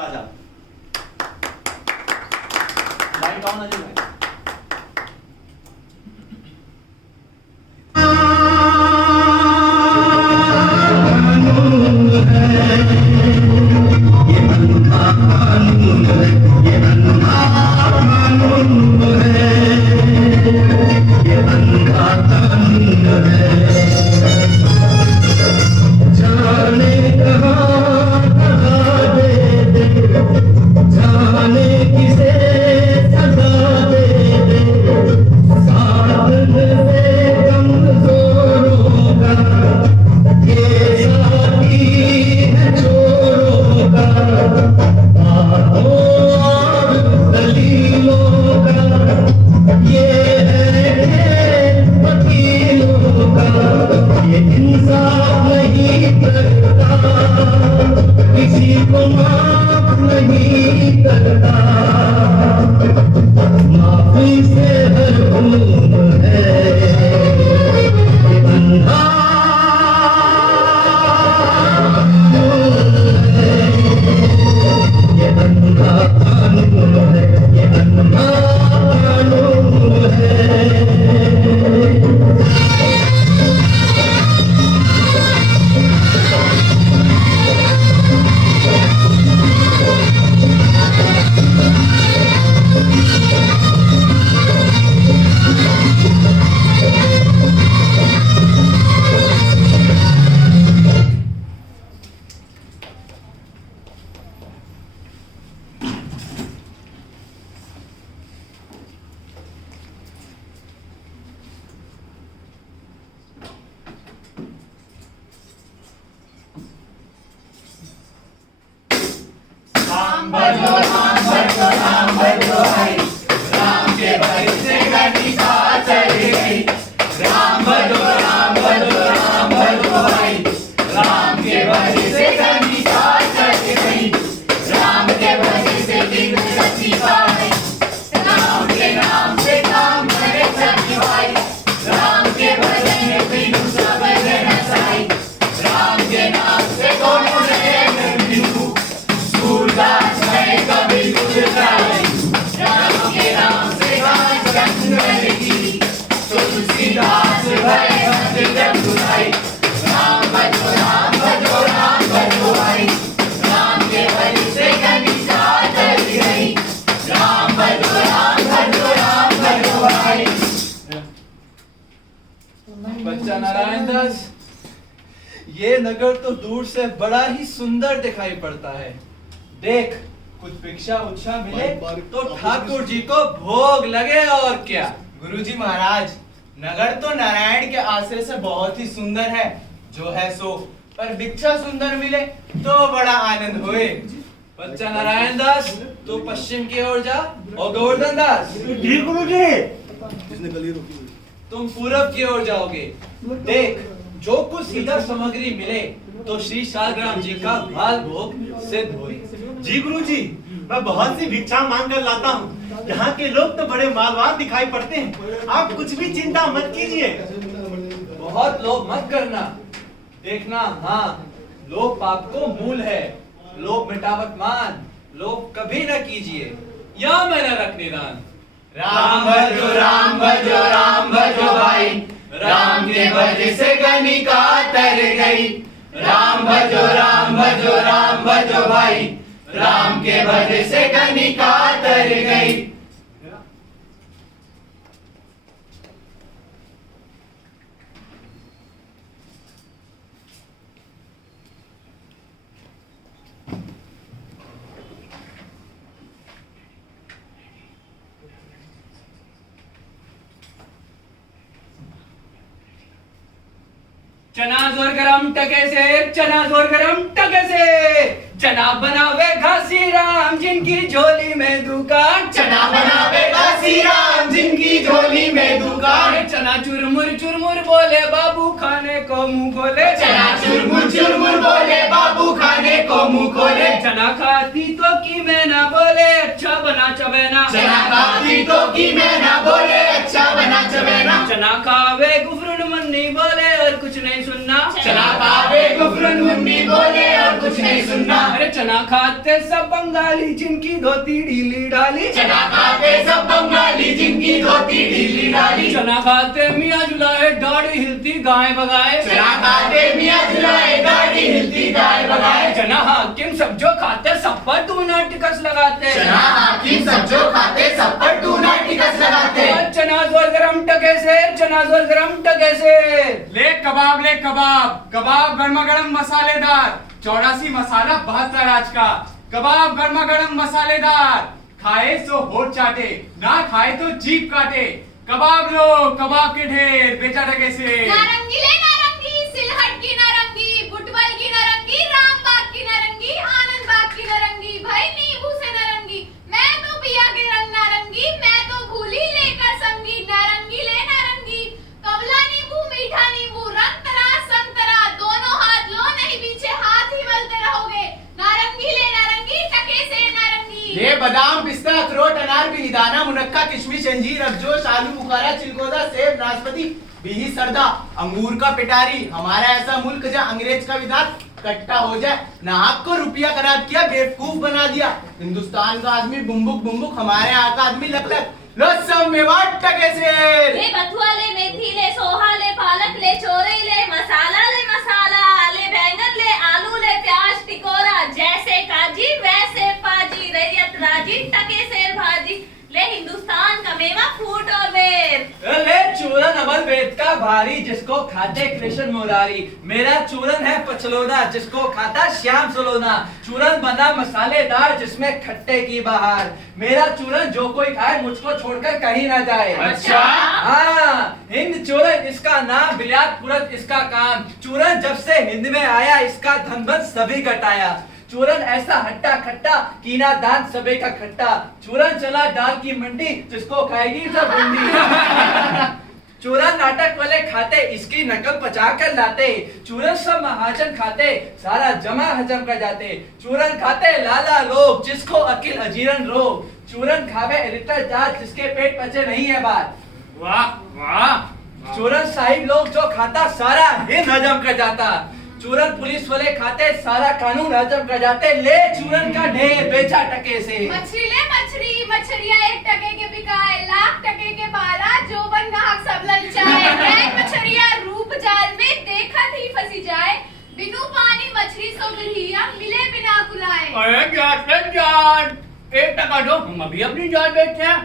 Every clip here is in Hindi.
आजा लाइट ऑन अजय भाई। बच्चा नारायण दास, ये नगर तो दूर से बड़ा ही सुंदर दिखाई पड़ता है। देख, कुछ भिक्षा उच्छा मिले तो ठाकुर जी को भोग लगे। और क्या गुरुजी महाराज, नगर तो नारायण के आश्रय से बहुत ही सुंदर है, जो है सो, पर भिक्षा सुंदर मिले तो बड़ा आनंद होए। बच्चा नारायण दास, तू पश्चिम की ओर जा और गोवर्धन दास जी गुरुजी। तुम पूरब की ओर जाओगे। देख, जो कुछ सीधा सामग्री मिले तो श्री शालग्राम जी का भाल भोग सिद्ध होए। जी गुरुजी, मैं बहुत सी भिक्षा मांग कर लाता हूँ। यहाँ के लोग तो बड़े मालवान दिखाई पड़ते हैं, आप कुछ भी चिंता मत कीजिए। बहुत लोभ मत करना। देखना, हाँ, लोभ पाप को मूल है। लोभ मिटावट मान, लोभ कभी न कीजिए। या मैं न रख निदान। राम भजो राम भजो राम भजो भाई, राम के भज से गनिका तर गई। राम भजो राम भजो राम भजो भाई, राम के भज से गनिका तर गई। चना जोर गरम टके से, चना जोर गरम टके से। चना बनावे घासी राम जिनकी झोली में दुकान। चना बनावे घासी राम जिनकी झोली में दुकान। चना चुरमुर बोले बाबू खाने को मुंह खोले। चना चुरमुर बोले बाबू खाने को मुंह खोले। चना खाती तो की मैं ना बोले अच्छा बना चबेना। चना खाती तो की मैं ना बोले अच्छा बना चबेना। चना खावे गुफरुन मन नहीं बोले और कुछ कुछ नहीं सुनना। चना खावे गुफरन मुन्नी बोले और कुछ नहीं सुनना। अरे चना खाते सब बंगाली जिनकी धोती ढीली डाली। चना खाते सब बंगाली जिनकी धोती ढीली डाली। चना खाते मियाँ जुलाए दाढ़ी हिलती गाय बगाए। चना खाते मियाँ जुलाए दाढ़ी हिलती गाय बगाए। चना हाकिम सब जो खाते सब पर टूना टिकस लगाते। चना हाकिम सब जो खाते सब पर टूना टिकस लगाते। चना जोर गरम टके से, चना जोर गरम टके से। ले कबाब कबाब गर्मा गर्म मसालेदार। 84 मसाला 72 आज का। कबाब गर्मा गर्म मसालेदार। खाए सो होठ चाटे, ना खाए तो जीभ काटे। कबाब लो कबाब के ढेर, बेचा टके से। नारंगी ले नारंगी, सिलहट की नारंगी, बुटवल की नारंगी, रामबाग की नारंगी, आनंदबाग की नारंगी, भाई नींबू से नारंगी। मैं तो पिया के रंग नारंगी, मैं तो भूली लेकर संगी। नारंगी ले नारंगी, कबला नींबू, मीठा नींबू, रंतरा संतरा, दोनों हाथ लो नहीं पीछे हाथ ही मलते रहोगे। नारंगी ले नारंगी, टके से नारंगी। ये बादाम पिस्ता अखरोट अनार बेदाना मुनक्का किशमिश अंजीर अफजोश आलू बुखारा चिलगोजा सेब नाशपाती बिही सरदा अंगूर का पिटारी। हमारा ऐसा मुल्क जहाँ अंग्रेज का विधान कट्टा हो जाए, नाहक को रुपया करार किया, बेवकूफ बना दिया। हिंदुस्तान का आदमी बुम्बुक हमारे यहाँ का आदमी लक लो सब मेवाड़ टके से। ले बथुआ ले मेथी ले सोहा ले पालक ले चोरई ले मसाला ले बैंगन ले आलू ले प्याज टिकोरा। जैसे काजी वैसे पाजी, रैयत राजी टके सेर भाजी। ले हिंदुस्तान का मेवा फूट और बेर। ले चूरन अमर वेद का भारी, जिसको खाते कृष्ण मुरारी। मेरा चूरन है पचलोना, जिसको खाता श्याम सलोना। चूरन बना मसालेदार, जिसमें खट्टे की बहार। मेरा चूरन जो कोई खाए मुझको छोड़कर कहीं ना जाए। अच्छा? हाँ, हिंद चूरन इसका नाम, बिलात पुरत इसका काम। चूरन जब से हिंद में आया, इसका धन बन सभी घटाया। चूरन ऐसा हट्टा खट्टा, कीना दान सबे का खट्टा। चूरन चला दाल की मंडी, जिसको खाएगी सब भिंडी। चूरन नाटक वाले खाते, इसकी नकल पचा कर लाते। चूरन सब महाजन खाते, सारा जमा हजम कर जाते। चूरन खाते लाला लोग, जिसको अकिल अजीरन रोग। चूरन खावे एडिटर जात, जिसके पेट पचे नहीं है बात। वाह वाह। चूरन साहिब लोग जो खाता, सारा हिंद हजम कर जाता। चूरन पुलिस वाले खाते, सारा कानून हजम कर जाते। ले चूरन का ढेर, बेचा टके से। मछली ले मछली, मछलियाँ 1 टके के बिकाए, लाख टके के बाला, जो बन ग्राहक सब ललचाए। गैर मछलियाँ रूप जाल में देखत ही फंसी जाए। बिनु पानी मछली सो बिरहिया, मिले बिना कुलाए। अरे जाट 1 टका दो, हम अभी अपनी जान बैठे हैं।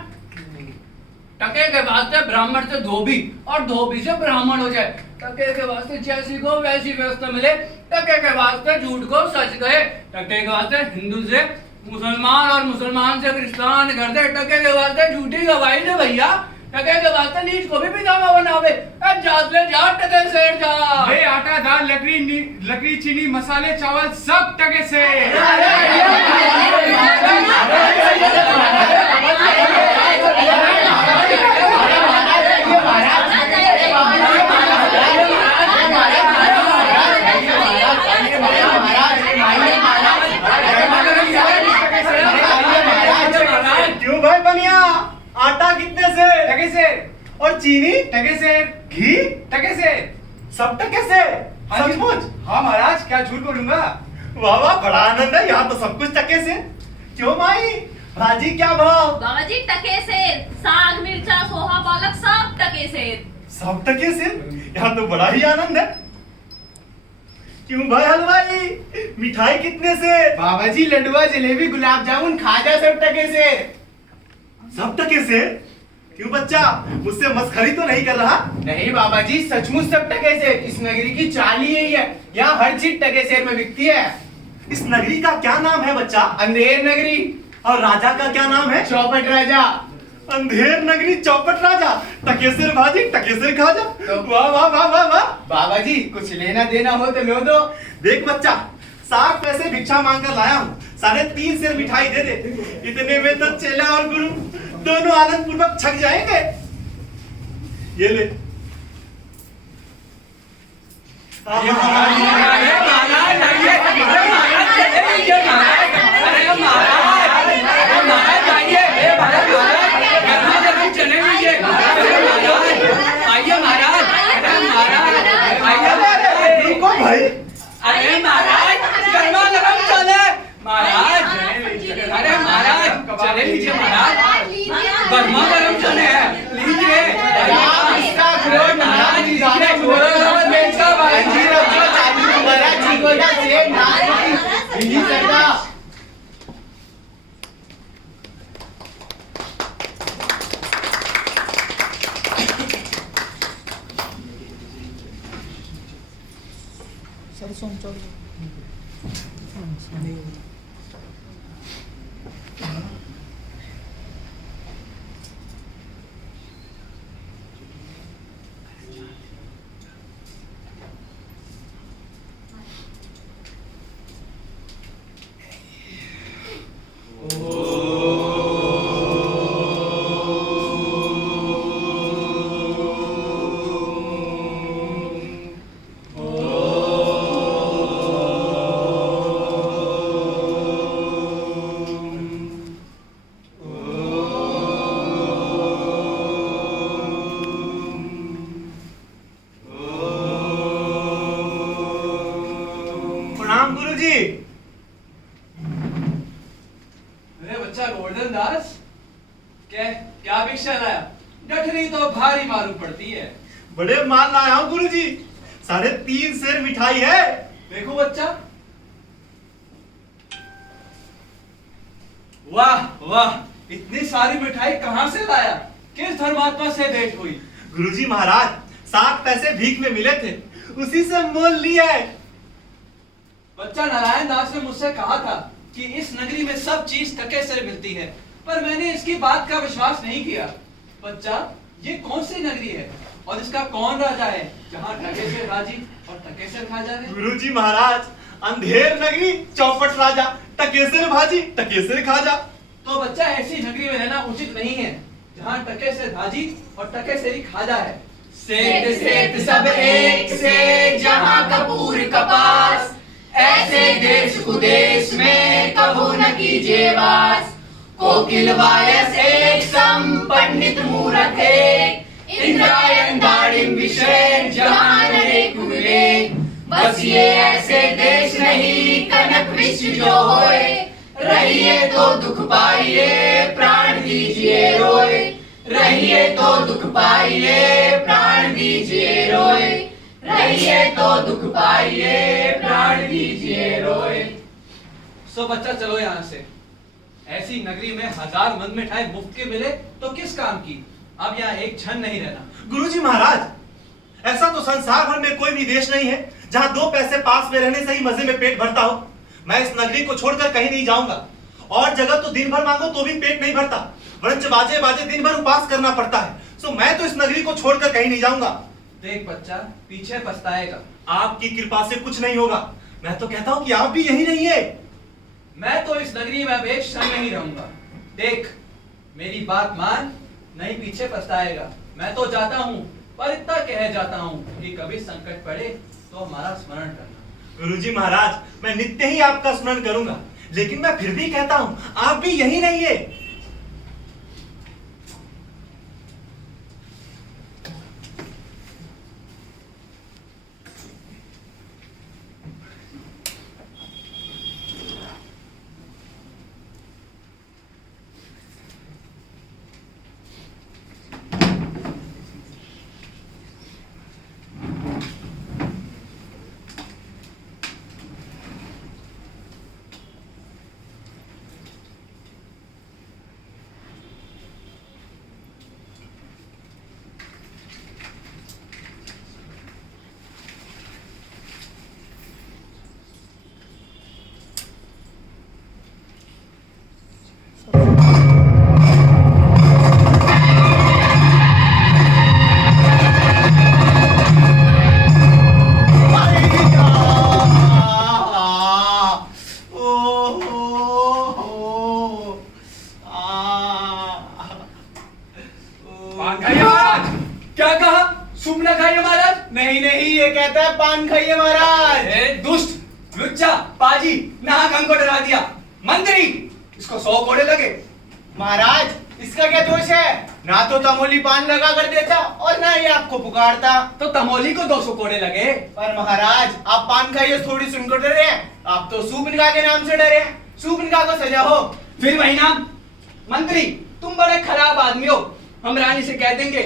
टके के वास्ते ब्राह्मण से धोबी और धोबी से ब्राह्मण हो जाए। टके के वास्ते जैसी को वैसी व्यवस्था मिले। टके के वास्ते झूठ को सच कहे। टके के वास्ते हिंदू से मुसलमान और मुसलमान से क्रिश्चियन कर दे। टके के वास्ते झूठी गवाही दे भैया। टके के वास्ते नीच को भी पितामा बनावे। जात ले जा टके से जा। ले आटा दाल लकड़ी चीनी मसाले चावल सब टके से। क्यों भाई बनिया, आटा कितने से? टके से। और चीनी? टके से। घी? टके से। सब टके से? हाँ जी। सचमुच? हाँ महाराज, क्या झूठ बोलूंगा। वाह वाह, बड़ा आनंद है, यहाँ तो सब कुछ टके से। क्यों माई, भाजी क्या भाव? बाबा जी टके सेर, साग मिर्चा सोहा पालक सब टके सेर। सब टके से? यहाँ तो बड़ा ही आनंद है। क्यों भाई हलवाई, मिठाई कितने से? बाबा जी लड्डुआ जलेबी गुलाब जामुन खाजा सब टके से। सब टके से? क्यों बच्चा, मुझसे मस्खरी तो नहीं कर रहा? नहीं बाबा जी, सचमुच सब टके से। इस नगरी की चाल ही यही है, यहाँ हर चीज टके सेर में बिकती है। इस नगरी का क्या नाम है बच्चा? अंधेर नगरी। और राजा का क्या नाम है? चौपट राजा। अंधेर नगरी चौपट राजा, टकेसर भाजी टकेसर खाजा। तो- वाह वाह वाह वाह वाह। बाबा जी कुछ लेना देना हो तो लो दो। देख बच्चा, 60 पैसे भिक्षा मांग कर लाया हूँ, 3.5 सेर मिठाई दे दे। इतने में तो चेला और गुरु दोनों आनंद पूर्वक छक जाएंगे। ये ले। ये महाराज, ये महाराज, आइए, अरे महाराज चले आइए महाराज, अरे महाराज, अरे महाराज आइए, ए महाराज, गरमा गरम चले लीजिए, अरे महाराज, आइए महाराज, अरे महाराज, आइए प्रणाम गुरुजी। अरे बच्चा गोवर्धन दास, क्या भिक्षा लाया? गठरी तो भारी मालूम पड़ती है। बड़े माल लाया हूँ गुरुजी, 3.5 सेर मिठाई है। देखो बच्चा, वाह वाह, इतनी सारी मिठाई कहाँ से लाया? किस धर्मात्मा से भेंट हुई? गुरुजी महाराज, 7 पैसे भीख में मिले थे, उसी से मोल लिया है। बच्चा, नारायण दास ने मुझसे कहा था कि इस नगरी में सब चीज टके से मिलती है, पर मैंने इसकी बात का विश्वास नहीं किया। बच्चा, ये कौन सी नगरी है और इसका कौन राजा है जहाँ टके से राजी और टके से खा जा रहे? गुरुजी महाराज, अंधेर नगरी, चौपट राजा, टकेसर भाजी, टकेसर खाजा। तो बच्चा, ऐसी नगरी में रहना उचित नहीं है जहाँ टके से भाजी और टके से ही खाजा है। सेठ सेठ सब एक से, जहाँ कपूर कपास, ऐसे देश कुदेश में कबू न कीजिए वास। कोकिल वायस एक सम, पंडित मूरख एक, इंद्रायण दाड़िम विषय, जहाँ नरे कुले। बस ये ऐसे देश नहीं, कनक विश्व जो होए। रहिए तो दुख पाइए, प्राण दीजिए रोए। रहिए तो दुख पाइए, प्राण दीजिए रोए। रहिए तो दुख पाइए, प्राण दीजिए रोए। सो बच्चा, चलो यहाँ से। ऐसी नगरी में 1000 मन मिठाई मुफ्त के मिले तो किस काम की? अब यहाँ एक क्षण नहीं रहना। गुरुजी महाराज, ऐसा तो संसार भर में कोई भी देश नहीं है जहाँ 2 पैसे पास में रहने से ही मजे में पेट भरता हो। मैं इस नगरी को छोड़कर कहीं नहीं जाऊंगा। और जगह तो दिन भर मांगो तो भी पेट नहीं भरता, वरन बाजे बाजे दिन भर उपास करना पड़ता है। सो मैं तो इस नगरी को छोड़कर कहीं नहीं जाऊंगा। देख बच्चा, पीछे पछताएगा। आपकी कृपा से कुछ नहीं होगा। मैं तो कहता हूँ कि आप भी यहीं रहिए। मैं तो इस नगरी में अब एक क्षण नहीं रहूंगा। देख, मेरी बात मान, नहीं पीछे पछताएगा। मैं तो जाता हूँ, पर इतना कह जाता हूँ कि कभी संकट पड़े तो हमारा स्मरण करना। गुरुजी महाराज, मैं नित्य ही आपका स्मरण करूंगा, लेकिन मैं फिर भी कहता हूँ आप भी यहीं रहिए। नहीं नहीं, ये कहता है पान खाइए महाराज। दुष्ट लुच्चा पाजी, नाक हमको डरा दिया। मंत्री, इसको 100 कोड़े लगे। महाराज, इसका क्या दोष है? ना तो तमोली पान लगा कर देता और ना ही आपको पुकारता। तो तमोली को 200 कोड़े लगे। पर महाराज, आप पान खाइए थोड़ी सुनकर डरे हैं। आप तो सूबनिका के नाम से डरे हैं। सूबनिका को सजा हो। फिर वही नाम। मंत्री, तुम बड़े खराब आदमी हो। हम रानी से कह देंगे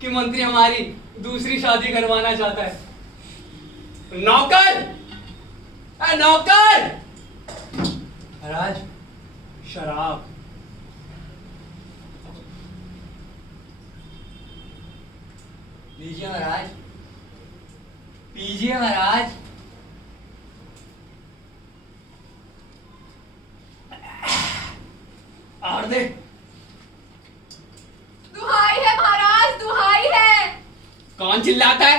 कि मंत्री हमारी दूसरी शादी करवाना चाहता है। नौकर, नौकर। महाराज, शराब। लीजिए महाराज, पीजिए महाराज। और दे। दुहाई है महाराज, दुहाई है। कौन चिल्लाता है?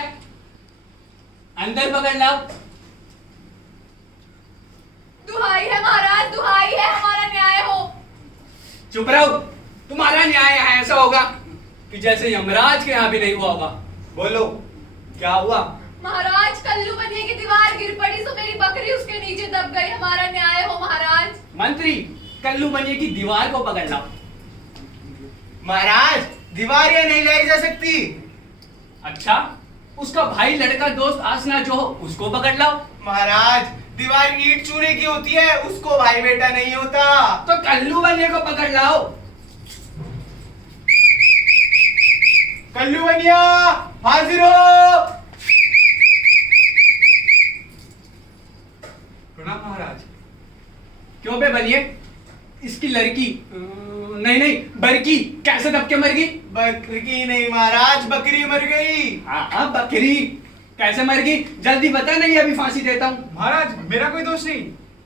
अंदर पकड़ लाओ। दुहाई है महाराज, दुहाई है, हमारा न्याय हो। चुप रहो। तुम्हारा न्याय यहाँ ऐसा होगा कि जैसे यमराज के यहाँ भी नहीं हुआ होगा। बोलो क्या हुआ? महाराज कल्लू बनिए की दीवार गिर पड़ी तो मेरी बकरी उसके नीचे दब गई, हमारा न्याय हो महाराज। मंत्री कल्लू बनिए की दीवार को पकड़ लाओ। महाराज दीवार ये नहीं लाई जा सकती। अच्छा, उसका भाई लड़का दोस्त आसना जो हो उसको पकड़ लाओ। महाराज दीवार ईंट चूने की होती है, उसको भाई बेटा नहीं होता। तो कल्लू बनिए को पकड़ लाओ। कल्लू बनिया हाजिर हो। प्रणाम महाराज। क्यों बे बनिए? इसकी लड़की नहीं बरकी कैसे दब के मर गई? बकरी नहीं महाराज, बकरी मर गई। हाँ बकरी कैसे मर गई? जल्दी बता, नहीं अभी फांसी देता हूँ। महाराज मेरा कोई दोष नहीं,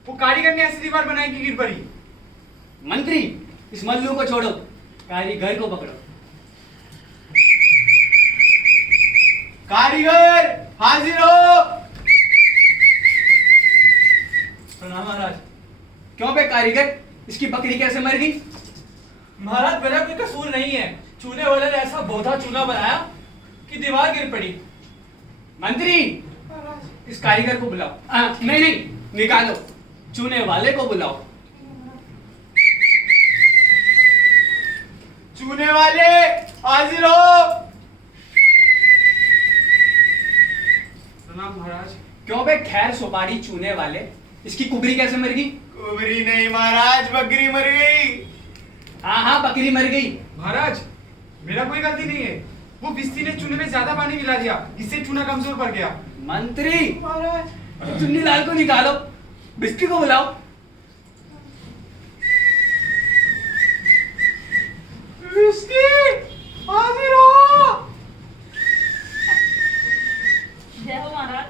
वो कारीगर ने ऐसी दीवार बनाई कि गिर पड़ी। मंत्री इस मल्लू को छोड़ो, कारीगर को पकड़ो। कारीगर हाजिर हो। प्रणाम महाराज। क्यों बे कारीगर, इसकी बकरी कैसे मर गई? महाराज मेरा कोई कसूर नहीं है, चूने वाले ने ऐसा बोधा चूना बनाया कि दीवार गिर पड़ी। मंत्री इस कारीगर को बुलाओ। नहीं निकालो, चूने वाले को बुलाओ। चूने वाले हाजिर हो। प्रणाम महाराज। क्यों बे खैर सुपारी चूने वाले, इसकी कुबरी कैसे मर गई? कुबरी नहीं महाराज, बकरी मर गई। हाँ बकरी मर गई। महाराज मेरा कोई गलती नहीं है, वो बिस्ती ने चूने में ज्यादा पानी मिला दिया, इससे चूना कमजोर पड़ गया। मंत्री महाराज चुन्नी लाल को निकालो, बिस्ती को बुलाओ। बिस्ती हाजिर हो। जय हो महाराज।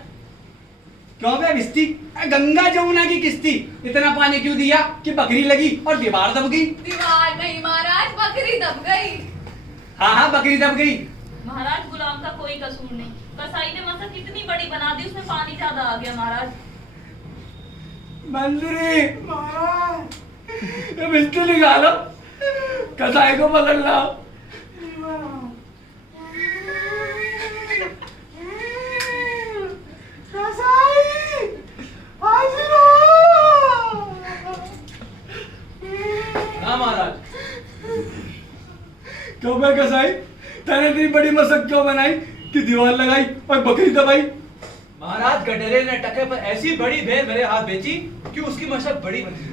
क्यों बे बिस्ती, गंगा जमुना की किस्ती, इतना पानी क्यों दिया कि बकरी लगी और दीवार दब गई? दीवार नहीं महाराज, बकरी दब गई। हाँ बकरी दब गई। महाराज गुलाम का कोई कसूर नहीं, कसाई ने मसक इतनी बड़ी बना दी, उसमें पानी ज्यादा आ गया महाराज। मंत्री महाराज ये बिस्ती निकालो, कसाई को पकड़ लाओ। हाँ महाराज। क्यों बे कसाई, तैने इतनी बड़ी मसक क्यों बनाई कि दीवार लगाई और बकरी दबाई? महाराज गडरे ने टके पर ऐसी बड़ी भेड़ मेरे हाथ बेची कि उसकी मशक बड़ी बनी।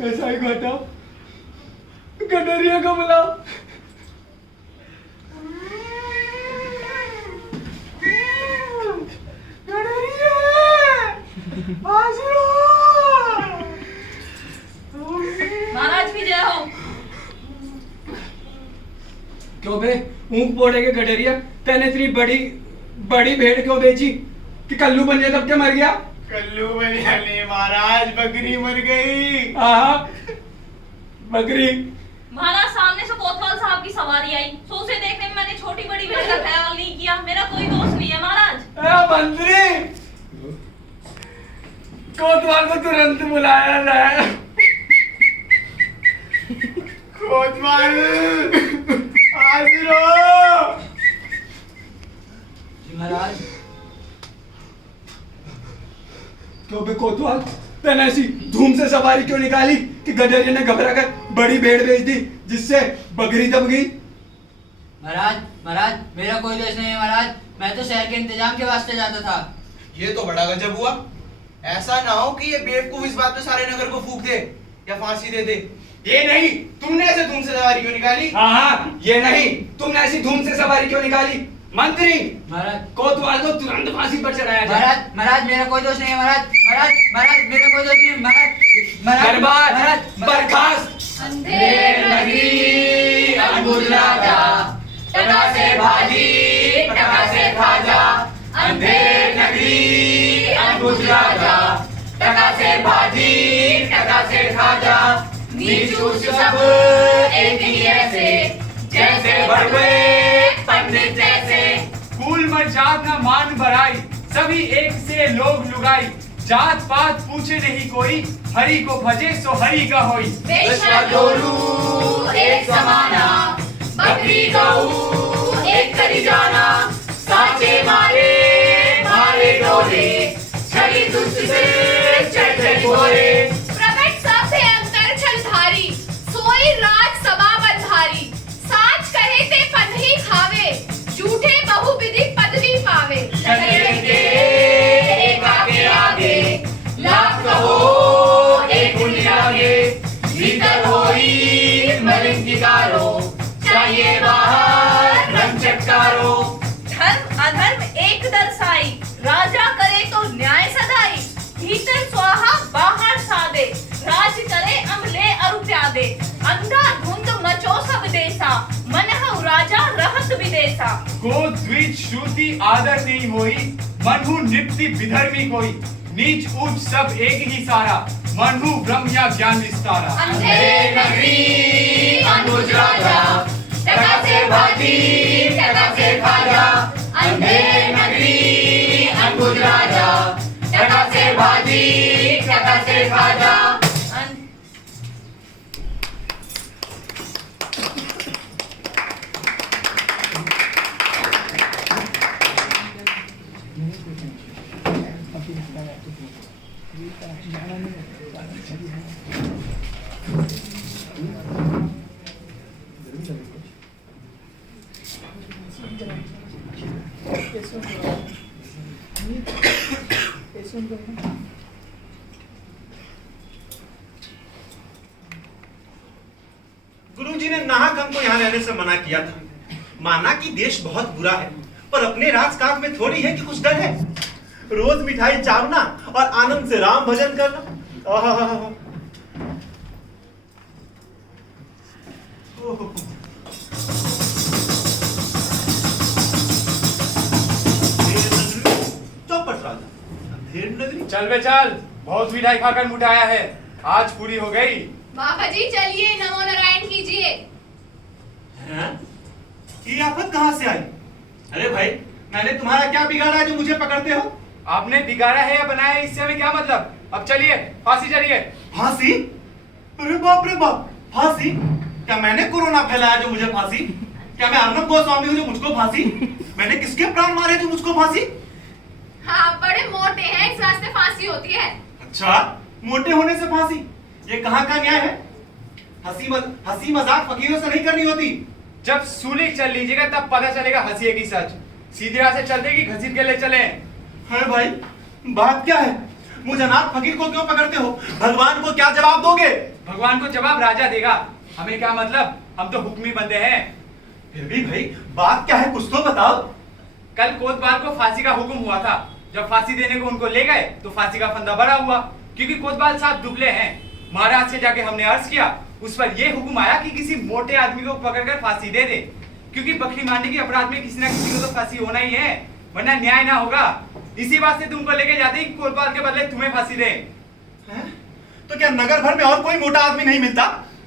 कसाई को हटाओ, गडरिया को बुलाओ। महाराज की जय हो। क्यों बे ऊंट पोड़े के गडरिया, तैने इतनी बड़ी भेड़ क्यों बेची कि कल्लू बनिया दब के मर गया? कल्लू बनिया नहीं महाराज, बकरी मर गई। हाँ बकरी। महाराज सामने से कोतवाल साहब की सवारी आई, सो उसे देखने में मैंने छोटी बड़ी भेड़ का ख्याल नहीं किया, मेरा कोई दोष नहीं है महाराज। मंत्री कोतवाल को तुरंत बुलाया जाए। कोतवाल हाजिर हो। जी महाराज। क्यों बे कोतवाल, तैने ऐसी धूम से सवारी क्यों निकाली कि गडरिया ने घबरा कर बड़ी भेड़ बेच दी, जिससे बकरी दब गई? महाराज मेरा कोई दोष नहीं है महाराज, मैं तो शहर के इंतजाम के वास्ते जाता था। ये तो बड़ा गजब हुआ। ऐसा ना हो कि ये बेवकूफ इस बात पे सारे नगर को फूंक दे या फांसी दे दे। ये नहीं, तुमने ऐसे धूम से सवारी क्यों निकाली? हाँ ये नहीं, तुमने ऐसी धूम से सवारी क्यों निकाली? मंत्री महाराज कोतवाल को तुरंत फांसी पर चढ़ाया जाए। महाराज मेरा कोई दोष नहीं है महाराज मेरा कोई दोष नहीं है दरबार बर्खास्त। अंधेर नगरी अद्भुत राजा, टका से भाजी, टका से खाजा। अंधेर नगरी नगरी अनबुझ राजा, टका से भाजी टका से खाजा, नीच ऊंच सब एक ही ऐसे, जैसे बड़वे पंडित जैसे। कुल मर जात न मान बराई, सभी एक से लोग लुगाई, जात पात पूछे नहीं कोई, हरि को भजे सो हरि का होई। विश्व जोरू एक समाना, बकरी गऊ एक करी जाना, साचे मारे मारे डोरे, छड़ी दुष्ट से चढ़ते गोरे। प्रकट सब है अंतर छलधारी, सोई राज सभा बंधारी, साच कहे ते पन्ही खावे, झूठे बहुविधि पदवी पावे। शरीर के एक आगे आगे, लाख कहो एक उंगली आगे, भीतर होई मलिन किकारो, चाहिए बाहर रंग चटकारो। धर्म अधर्म एक दर्शाई, राजा करे तो न्याय सदाई, भीतर स्वाहा बाहर सादे, राज करे अमले अरु प्यादे, अंधा धुंध मचो सब देसा, मनहु राजा रहत विदेसा। को द्विज श्रुति आदर नहीं होई, मनहु नित्य विधर्मी कोई, नीच ऊंच सब एक ही सारा, मनहु ब्रह्म या ज्ञान विस्तारा। अंधेर नगरी अनबुझ राजा, टका से भाजी टका से खाजा, अंधेर नगरी अनबुझ राजा, टका से भाजी टका से खाजा। गुरुजी ने नाहक हमको यहाँ रहने से मना किया था। माना कि देश बहुत बुरा है, पर अपने राजकाज में थोड़ी है कि कुछ डर है। रोज मिठाई चावना और आनंद से राम भजन करना। आहा। चौपट राजा, अंधेर नगरी। चल बे चल, बहुत मिठाई खाकर मुटाया है, आज पूरी हो गई। बाबा जी चलिए नमो नारायण कीजिए। हैं? ये आफत कहाँ से आई? अरे भाई, मैंने तुम्हारा क्या बिगाड़ा जो मुझे पकड़ते हो? आपने बिगाड़ा है या बनाया है, इससे हमें क्या मतलब? अब चलिए फांसी चलिए। फांसी? अरे बाप रे बाप, फांसी? क्या मैंने कोरोना फैलाया जो मुझे फांसी? क्या मैं अर्नब गोस्वामी हूँ जो मुझको फांसी? मैंने किसके प्राण मारे जो मुझको फांसी? हाँ बड़े मोटे हैं, इस वास्ते फांसी होती है। अच्छा, मोटे होने से फांसी? ये कहाँ का न्याय है? हंसी मजाक फकीरों से नहीं करनी होती। जब सूली चल लीजिएगा तब पता चलेगा हंसी की सच। सीधी राह से चलते कि घसीट के ले चले? है भाई, बात क्या है? मुझे अनाथ फकीर को क्यों पकड़ते हो? भगवान को क्या जवाब दोगे? भगवान को जवाब राजा देगा, हमें क्या मतलब, हम तो हुक्मी बंदे हैं। फिर भी भाई, बात क्या है, कुछ तो बताओ। कल कोतवाल को फांसी का हुक्म हुआ था, जब फांसी देने को उनको ले गए तो फांसी का फंदा बड़ा हुआ, क्योंकि कोतवाल साहब दुबले हैं। महाराज से जाके हमने अर्ज किया, उस पर यह हुक्म आया कि किसी मोटे आदमी को पकड़कर फांसी दे दे, क्योंकि बकरी मारने के अपराध में किसी ना किसी को तो फांसी होना ही है, वरना न्याय ना होगा। इसी वास्ते तुमको लेके जाते ही कोतवाल के बदले तुम्हें फांसी दे। तो क्या नगर भर में और कोई मोटा आदमी नहीं मिलता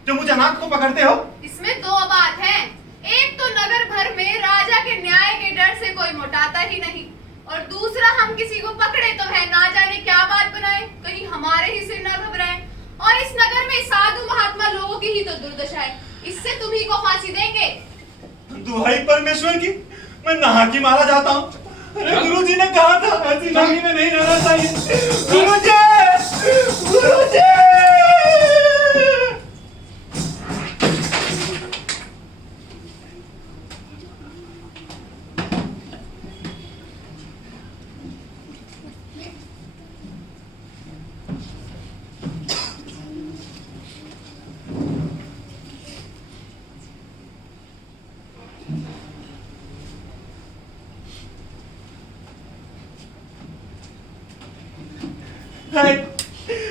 जो मुझे अनाथ को पकड़ते हो? इसमें दो बात है, एक तो नगर भर में राजा के न्याय के डर से कोई मोटाता ही नहीं, और दूसरा हम किसी को पकड़े तो है ना जाने क्या बात बनाए, कहीं हमारे ही सिर न घबराए। और इस नगर में साधु महात्मा लोगों की ही तो दुर्दशा है, इससे तुम्ही को फांसी देंगे। दुहाई परमेश्वर की, मैं नहा के मारा जाता हूँ। अरे गुरुजी ने कहा था ऐसी नगरी में नहीं रहना चाहिए। गुरुजी! गुरुजी!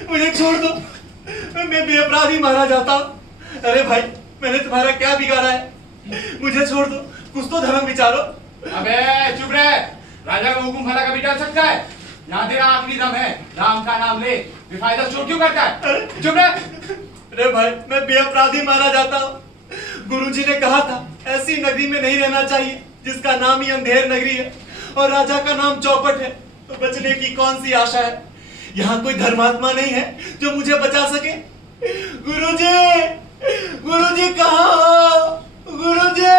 मुझे छोड़ दो, मैं बेअपराधी मारा जाता हूँ। अरे भाई, मैंने तुम्हारा क्या बिगाड़ा है? मुझे छोड़ दो, कुछ तो धर्म विचारो। अबे चुप रहे, राजा का हुक्म भला कभी टाल सकता है? यहाँ तेरा आखिरी दम है, राम का नाम ले, बेफायदा चोट क्यों करता है? चुप रह। अरे भाई, मैं बेअपराधी मारा जाता हूँ। गुरुजी ने कहा था ऐसी नगरी में नहीं रहना चाहिए जिसका नाम ही अंधेर नगरी है और राजा का नाम चौपट है। तो बचने की कौन सी आशा है? यहाँ कोई धर्मात्मा नहीं है जो मुझे बचा सके। गुरुजी, गुरुजी कहाँ हो? गुरुजी,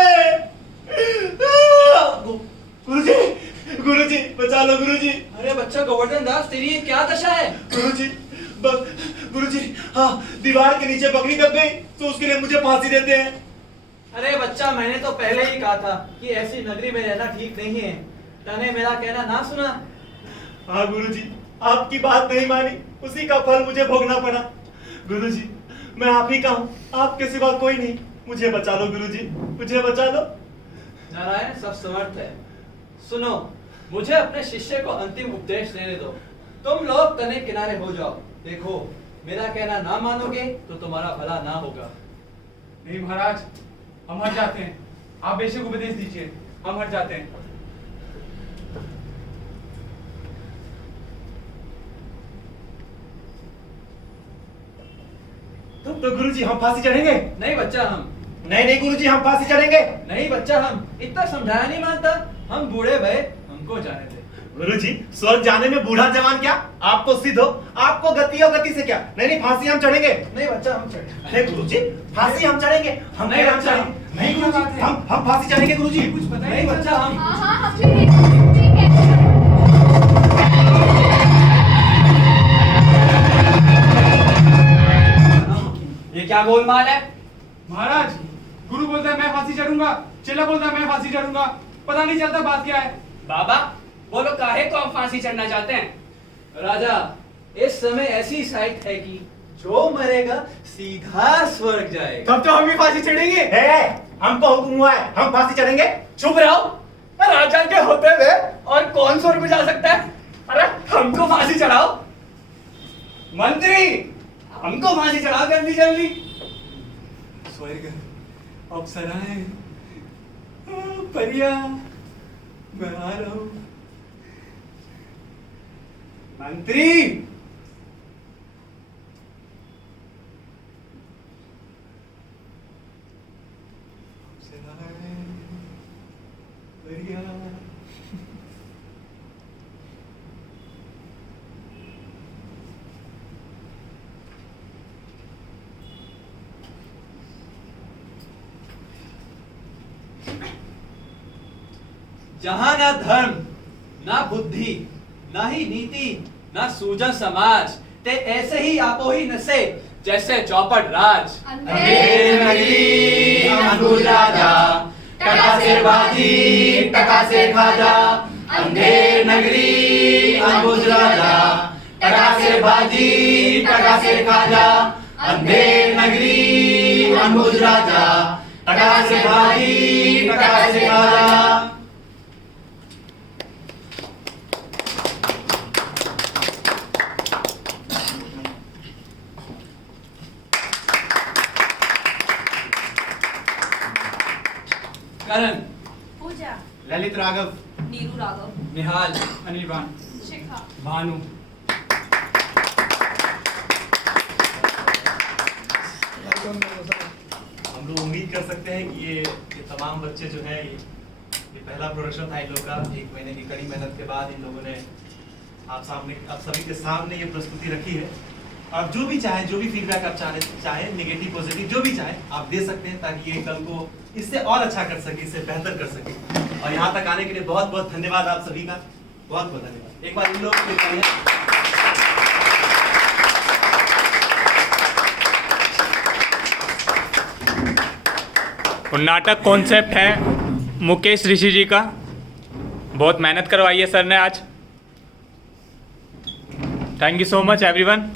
गुरुजी, गुरुजी बचा लो गुरुजी। अरे बच्चा गोवर्धन दास, तेरी ये क्या दशा है? गुरुजी, गुरुजी, हाँ, दीवार के नीचे बकरी दब गई तो उसके लिए मुझे फांसी देते हैं। अरे बच्चा, मैंने तो पहले ही कहा था कि ऐसी नगरी में रहना ठीक नहीं है। तने मेरा कहना ना सुना। हाँ गुरुजी, आपकी बात नहीं मानी, उसी का फल मुझे भोगना पड़ा। गुरुजी, मैं आप ही का हूँ, आपके सिवा कोई नहीं। मुझे बचा लो गुरुजी, मुझे बचा लो। नारायण सब समर्थ है। सुनो, मुझे अपने शिष्य को अंतिम उपदेश देने दो। तुम लोग तने किनारे हो जाओ। देखो, मेरा कहना ना मानोगे तो तुम्हारा भला ना होगा। नहीं महाराज, हम हट जाते हैं। आप बेशक उपदेश दीजिए, हम हट जाते हैं। तो गुरुजी हम फांसी चढ़ेंगे? नहीं बच्चा, हम नहीं गुरुजी, हम फांसी चढ़ेंगे। नहीं बच्चा, हम इतना समझाया नहीं मानता। हम बूढ़े भय, हमको जाने दे। गुरुजी, स्वर्ग जाने में बूढ़ा जवान क्या? आप तो सिद्ध हो, आपको गति और गति से क्या? नहीं फांसी हम चढ़ेंगे। नहीं बच्चा, हम चढ़े। अरे गुरुजी, फांसी हम चढ़ेंगे। हम नहीं हम बच्चा, चढ़ेंगे। नहीं गुरुजी, हम फांसी चढ़ेंगे गुरुजी। कुछ पता नहीं बच्चा, हम हाँ हाँ हम चलेंगे, ठीक है। ये क्या गोलमाल है? महाराज, गुरु बोलता है मैं फांसी चढ़ूंगा, चेला बोलता है मैं फांसी चढ़ूंगा, पता नहीं चलता बात क्या है। बाबा बोलो, काहे को आप फांसी चढ़ना चाहते हैं? राजा, इस समय ऐसी साइट है कि जो मरेगा सीधा स्वर्ग जाएगा। तब तो हम भी फांसी चढ़ेंगे। हमको हुक्म हुआ है, हम फांसी चढ़ेंगे। चुप रहो। राजा के होते हुए और कौन स्वर्ग में जा सकता है? अरे हमको फांसी चढ़ाओ। मंत्री, हमको फांसी चढ़ाओ जल्दी जल्दी। स्वर्ग, अप्सराएं, परिया, मैं आ रहा हूं। मंत्री, अप्सराएं, परिया। जहां ना धर्म, ना बुद्धि, ना ही नीति, ना सूझन समाज, ते ऐसे ही आपो ही नसे जैसे चौपट राज। अंधेर नगरी अंगूर राजा, टका से बाजी टका से खाजा। अंधेर नगरी अंगूर राजा, टका से बाजी टका से खाजा। अंधेर नगरी अंगूर राजा, टका से बाजी टका से खाजा। करण, पूजा, ललित राघव, नीरू राघव, निहाल, अनिर्बाण, शिखा। भानु। हम लोग उम्मीद कर सकते हैं कि ये तमाम बच्चे जो हैं, ये पहला प्रोडक्शन था इन लोग का। 1 महीने की कड़ी मेहनत के बाद इन लोगों ने आप सभी के सामने ये प्रस्तुति रखी है। आप जो भी चाहें, जो भी फीडबैक आप चाहें, नेगेटिव पॉजिटिव जो भी चाहें आप दे सकते हैं, ताकि ये कल को इससे और अच्छा कर सके, इससे बेहतर कर सके। और यहाँ तक आने के लिए बहुत बहुत धन्यवाद आप सभी का, बहुत बहुत धन्यवाद। एक बार इन लोग के लिए और नाटक कॉन्सेप्ट है मुकेश ऋषि जी का। बहुत मेहनत करवाई है सर ने आज। Thank you so much everyone.